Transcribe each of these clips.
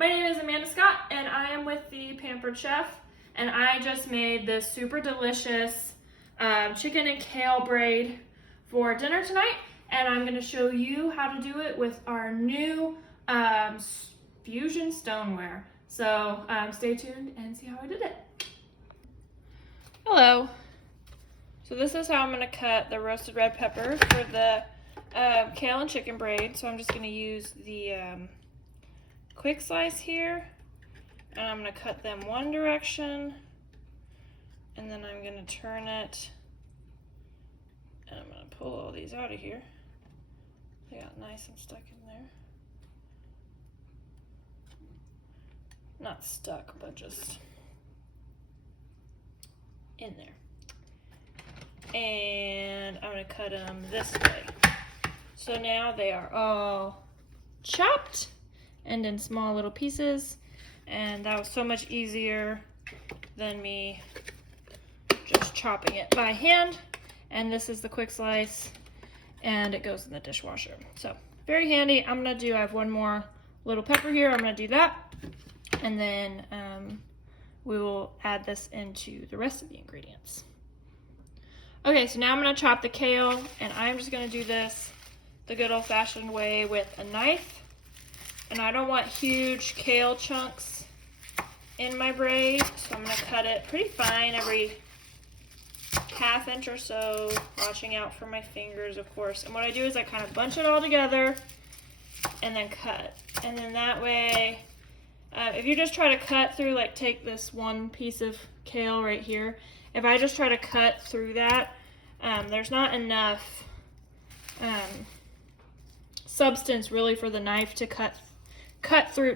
My name is Amanda Scott, and I am with the Pampered Chef, and I just made this super delicious chicken and kale braid for dinner tonight, and I'm going to show you how to do it with our new FUSION stoneware. So stay tuned and see how I did it. Hello. So this is how I'm going to cut the roasted red pepper for the kale and chicken braid. So I'm just going to use the quick slice here, and I'm going to cut them one direction, and then I'm going to turn it, and I'm going to pull all these out of here. They got nice and stuck in there. Not stuck, but just in there. And I'm going to cut them this way. So now they are all chopped and in small little pieces, and that was so much easier than me just chopping it by hand. And this is the quick slice, and it goes in the dishwasher. So very handy. I have one more little pepper here. I'm gonna do that, and then we will add this into the rest of the ingredients. Okay, so now I'm gonna chop the kale, and I'm just gonna do this the good old-fashioned way with a knife. And I don't want huge kale chunks in my braid, so I'm gonna cut it pretty fine every ½ inch or so, watching out for my fingers, of course. And what I do is I kind of bunch it all together and then cut. And then that way, if you just try to cut through, like take this one piece of kale right here, if I just try to cut through that, there's not enough substance really for the knife to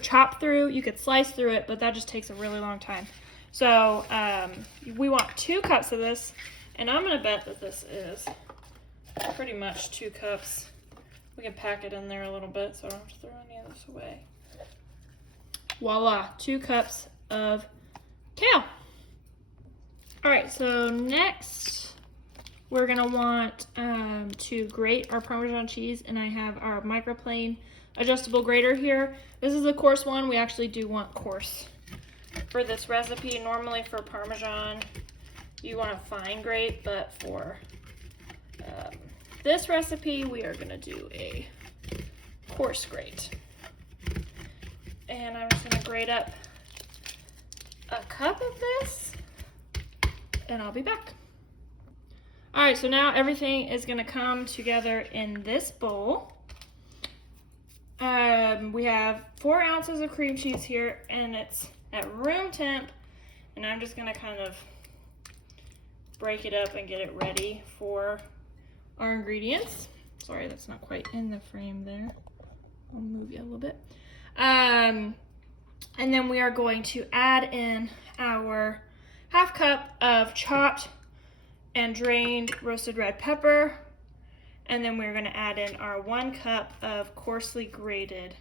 chop through. You could slice through it, but that just takes a really long time. So we want 2 cups of this, and I'm gonna bet that this is pretty much 2 cups. We can pack it in there a little bit so I don't have to throw any of this away. Voila, 2 cups of kale. All right, so next we're gonna want to grate our Parmesan cheese, and I have our microplane adjustable grater here. This is a coarse one. We actually do want coarse for this recipe. Normally for Parmesan, you want a fine grate, but for this recipe, we are gonna do a coarse grate. And I'm just gonna grate up a cup of this, and I'll be back. All right, so now everything is gonna come together in this bowl. We have 4 ounces of cream cheese here, and it's at room temp, and I'm just gonna kind of break it up and get it ready for our ingredients. Sorry, that's not quite in the frame there. I'll move you a little bit. And then we are going to add in our ½ cup of chopped and drained roasted red pepper. And then we're going to add in our 1 cup of coarsely grated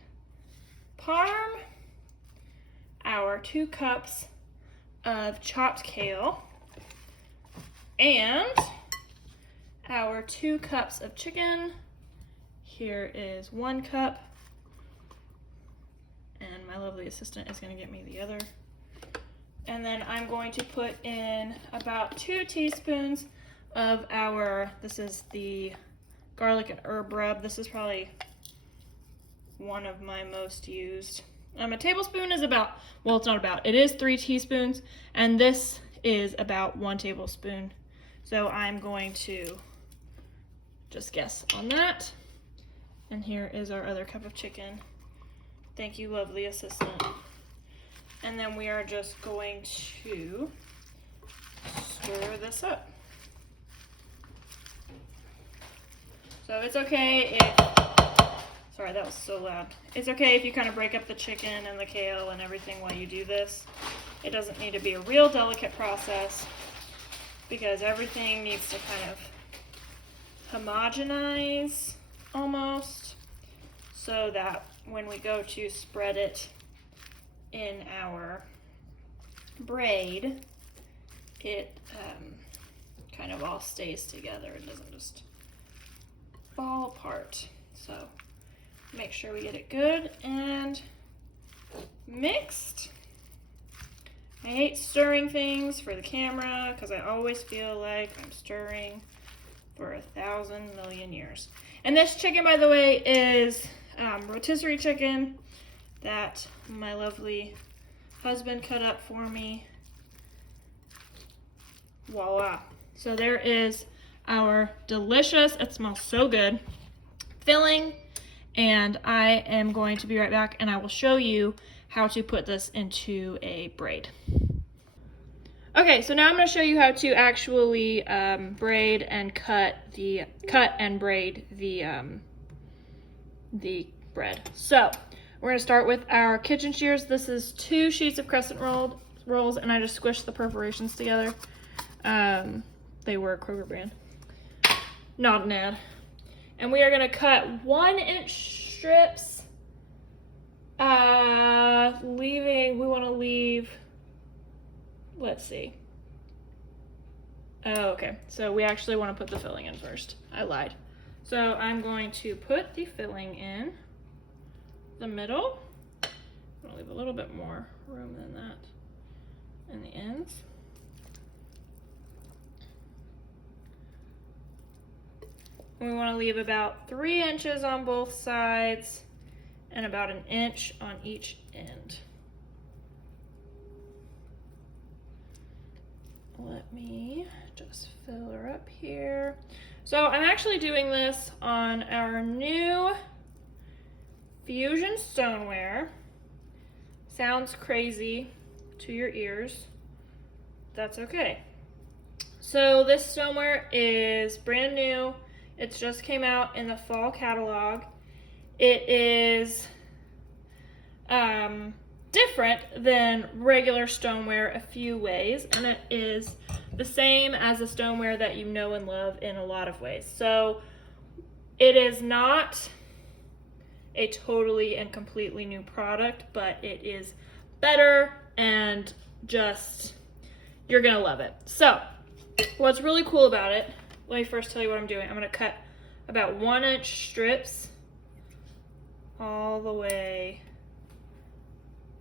parm, our 2 cups of chopped kale, and our 2 cups of chicken. Here is 1 cup, and my lovely assistant is going to get me the other. And then I'm going to put in about 2 teaspoons of this is the garlic and herb rub. This is probably one of my most used. A tablespoon is it is 3 teaspoons, and this is about 1 tablespoon. So I'm going to just guess on that. And here is our other cup of chicken. Thank you, lovely assistant. And then we are just going to stir this up. So it's okay sorry, that was so loud. It's okay if you kind of break up the chicken and the kale and everything while you do this. It doesn't need to be a real delicate process, because everything needs to kind of homogenize almost, so that when we go to spread it in our braid, it kind of all stays together and doesn't just fall apart. So make sure we get it good and mixed. I hate stirring things for the camera because I always feel like I'm stirring for 1,000 million years. And this chicken, by the way, is rotisserie chicken that my lovely husband cut up for me. Voila. So there is our delicious, it smells so good, filling. And I am going to be right back and I will show you how to put this into a braid. Okay, so now I'm going to show you how to actually braid and cut and braid the bread. So we're going to start with our kitchen shears. This is 2 sheets of crescent rolls, and I just squished the perforations together. They were a Kroger brand, not an ad. And we are going to cut 1-inch strips, we want to leave, let's see. Oh, okay. So we actually want to put the filling in first. I lied. So I'm going to put the filling in the middle. I'm going to leave a little bit more room than that in the ends. And we want to leave about 3 inches on both sides and about 1 inch on each end. Let me just fill her up here. So I'm actually doing this on our new FUSION Stoneware. Sounds crazy to your ears. That's okay. So this stoneware is brand new. It's just came out in the fall catalog. It is different than regular stoneware a few ways, and it is the same as the stoneware that you know and love in a lot of ways. So it is not a totally and completely new product, but it is better and just, you're gonna love it. So what's really cool about it, let me first tell you what I'm doing. I'm gonna cut about 1-inch strips all the way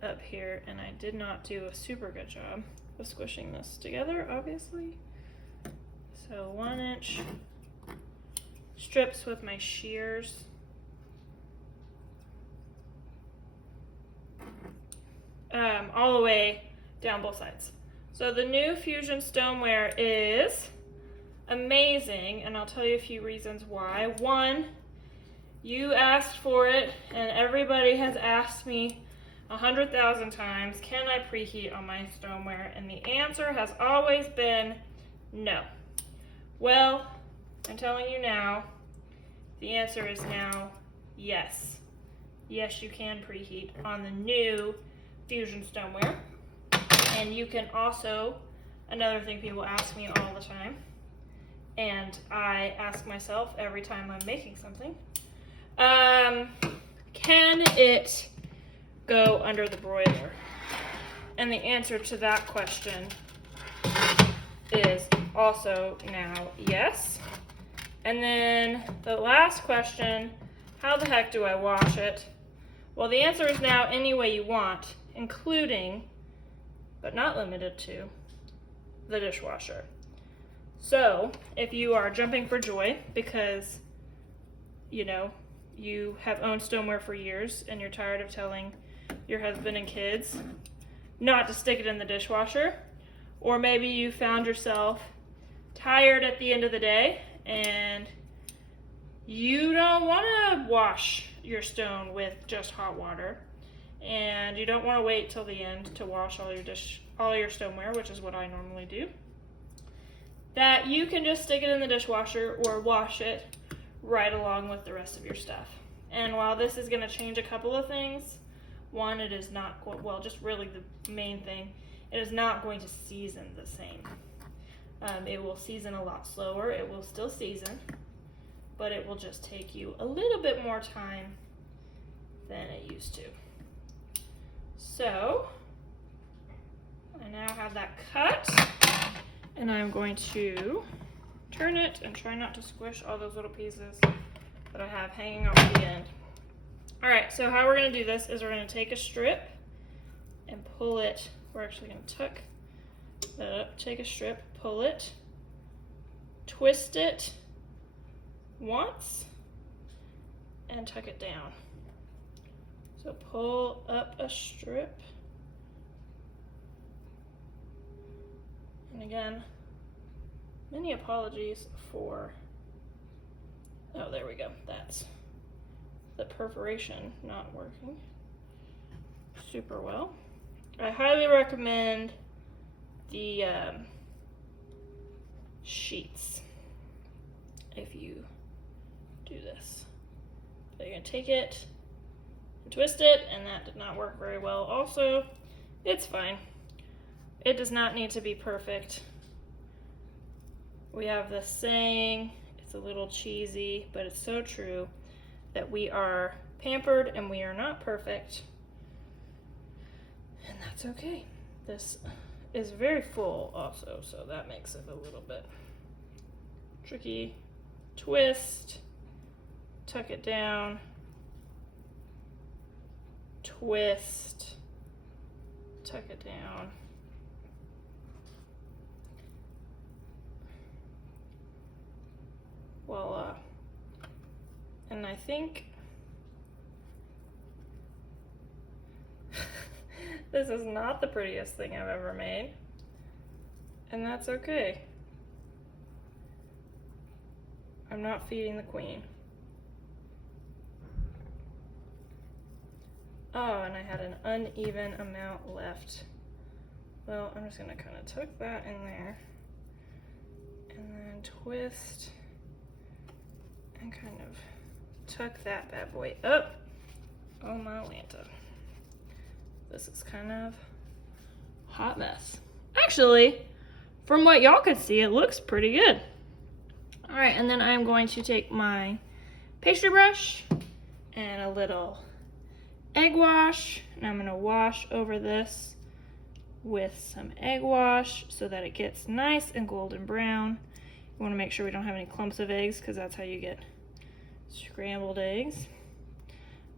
up here, and I did not do a super good job of squishing this together, obviously. So 1-inch strips with my shears. All the way down both sides. So the new FUSION Stoneware is amazing, and I'll tell you a few reasons why. One, you asked for it, and everybody has asked me 100,000 times, can I preheat on my stoneware? And the answer has always been no. Well, I'm telling you now, the answer is now yes. Yes, you can preheat on the new FUSION Stoneware. And you can also, another thing people ask me all the time, and I ask myself every time I'm making something, can it go under the broiler? And the answer to that question is also now yes. And then the last question, how the heck do I wash it? Well, the answer is now any way you want, including, but not limited to, the dishwasher. So if you are jumping for joy because, you know, you have owned stoneware for years and you're tired of telling your husband and kids not to stick it in the dishwasher, or maybe you found yourself tired at the end of the day and you don't want to wash your stone with just hot water, and you don't want to wait till the end to wash all your stoneware, which is what I normally do, that you can just stick it in the dishwasher or wash it right along with the rest of your stuff. And while this is going to change a couple of things, one, it is not, well, just really the main thing, it is not going to season the same. It will season a lot slower. It will still season, but it will just take you a little bit more time than it used to. So I now have that cut, and I'm going to turn it and try not to squish all those little pieces that I have hanging off the end. All right, so how we're gonna do this is we're gonna take a strip and pull it. We're actually going to tuck that up, take a strip, pull it, twist it once, and tuck it down. So pull up a strip. And again, many apologies for, oh, there we go. That's the perforation not working super well. I highly recommend the sheets if you do this. So you're gonna take it and twist it, and that did not work very well also. It's fine. It does not need to be perfect. We have this saying, it's a little cheesy, but it's so true, that we are pampered and we are not perfect. And that's okay. This is very full also, so that makes it a little bit tricky. Twist, tuck it down, twist, tuck it down. Voila. And I think this is not the prettiest thing I've ever made, and that's okay. I'm not feeding the queen. Oh, and I had an uneven amount left. Well, I'm just gonna kind of tuck that in there, and then twist, and kind of tuck that bad boy up. Oh my Lanta. This is kind of a hot mess. Actually, from what y'all could see, it looks pretty good. All right, and then I'm going to take my pastry brush and a little egg wash, and I'm gonna wash over this with some egg wash so that it gets nice and golden brown. You wanna make sure we don't have any clumps of eggs, because that's how you get scrambled eggs.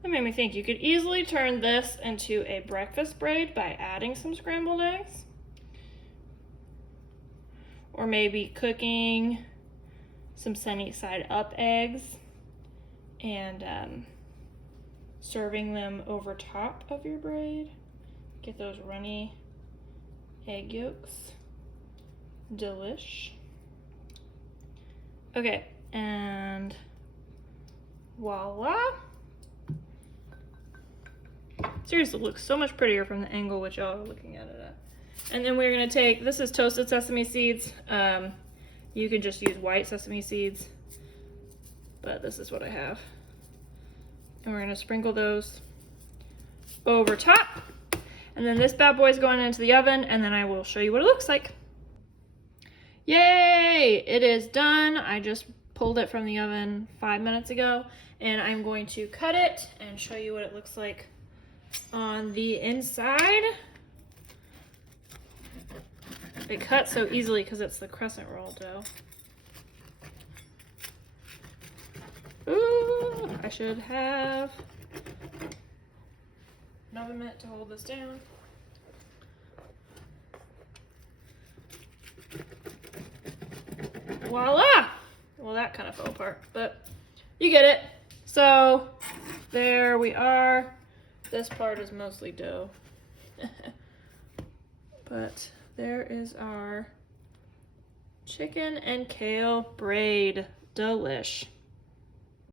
That made me think you could easily turn this into a breakfast braid by adding some scrambled eggs. Or maybe cooking some sunny side up eggs and serving them over top of your braid. Get those runny egg yolks. Delish. Okay, and voila. Seriously, it looks so much prettier from the angle which y'all are looking at it at. And then we're gonna take, this is toasted sesame seeds. You can just use white sesame seeds, but this is what I have. And we're gonna sprinkle those over top. And then this bad boy is going into the oven, and then I will show you what it looks like. Yay, it is done. I just pulled it from the oven 5 minutes ago, and I'm going to cut it and show you what it looks like on the inside. It cuts so easily because it's the crescent roll dough. Ooh, I should have an oven mitt to hold this down. Voila! Well, that kind of fell apart, but you get it. So there we are. This part is mostly dough. But there is our chicken and kale braid. Delish.